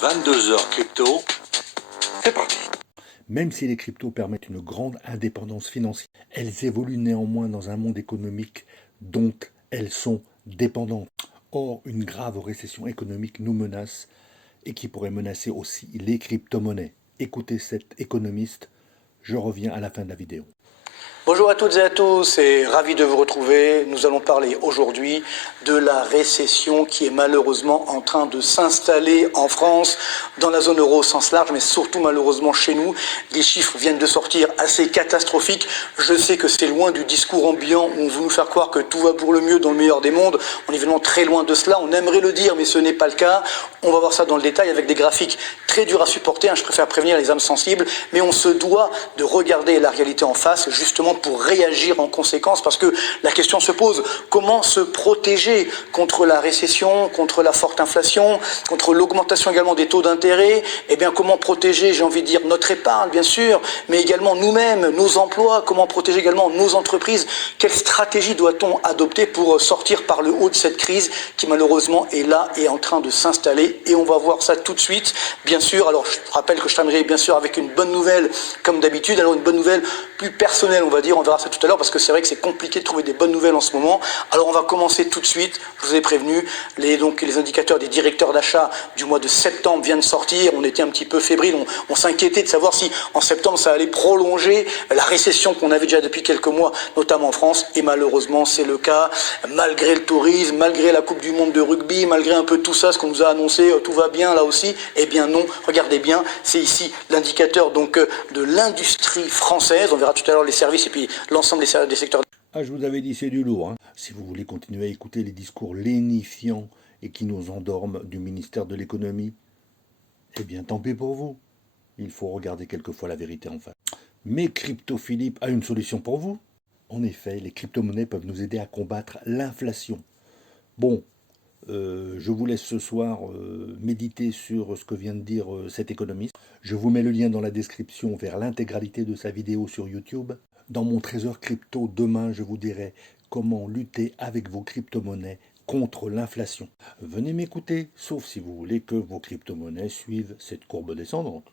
22h crypto, c'est parti. Même si les cryptos permettent une grande indépendance financière, elles évoluent néanmoins dans un monde économique dont elles sont dépendantes. Or, une grave récession économique nous menace et qui pourrait menacer aussi les crypto-monnaies. Écoutez cet économiste, je reviens à la fin de la vidéo. Bonjour à toutes et à tous et ravi de vous retrouver. Nous allons parler aujourd'hui de la récession qui est malheureusement en train de s'installer en France, dans la zone euro au sens large, mais surtout malheureusement chez nous. Des chiffres viennent de sortir assez catastrophiques. Je sais que c'est loin du discours ambiant où on veut nous faire croire que tout va pour le mieux dans le meilleur des mondes. On est évidemment très loin de cela. On aimerait le dire, mais ce n'est pas le cas. On va voir ça dans le détail avec des graphiques très durs à supporter. Je préfère prévenir les âmes sensibles, mais on se doit de regarder la réalité en face, justement pour réagir en conséquence, parce que la question se pose, comment se protéger contre la récession, contre la forte inflation, contre l'augmentation également des taux d'intérêt, et bien comment protéger, j'ai envie de dire, notre épargne, bien sûr, mais également nous-mêmes, nos emplois, comment protéger également nos entreprises, quelle stratégie doit-on adopter pour sortir par le haut de cette crise qui malheureusement est là et en train de s'installer, et on va voir ça tout de suite, bien sûr. Alors je rappelle que je terminerai bien sûr avec une bonne nouvelle, comme d'habitude, alors une bonne nouvelle plus personnelle, on va dire, on verra ça tout à l'heure, parce que c'est vrai que c'est compliqué de trouver des bonnes nouvelles en ce moment. Alors on va commencer tout de suite, je vous ai prévenu, les indicateurs des directeurs d'achat du mois de septembre viennent de sortir, on était un petit peu fébrile, on s'inquiétait de savoir si en septembre ça allait prolonger la récession qu'on avait déjà depuis quelques mois, notamment en France, et malheureusement c'est le cas, malgré le tourisme, malgré la Coupe du Monde de rugby, malgré un peu tout ça, ce qu'on nous a annoncé, tout va bien là aussi, eh bien non, regardez bien, c'est ici l'indicateur donc de l'industrie française, on verra tout à l'heure les services et puis l'ensemble des secteurs. Ah, je vous avais dit, c'est du lourd. Si vous voulez continuer à écouter les discours lénifiants et qui nous endorment du ministère de l'économie, eh bien tant pis pour vous. Il faut regarder quelquefois la vérité en face. Mais Crypto Philippe a une solution pour vous. En effet, les crypto-monnaies peuvent nous aider à combattre l'inflation. Bon, je vous laisse ce soir méditer sur ce que vient de dire cet économiste. Je vous mets le lien dans la description vers l'intégralité de sa vidéo sur YouTube. Dans mon trésor crypto, demain, je vous dirai comment lutter avec vos crypto-monnaies contre l'inflation. Venez m'écouter, sauf si vous voulez que vos crypto-monnaies suivent cette courbe descendante.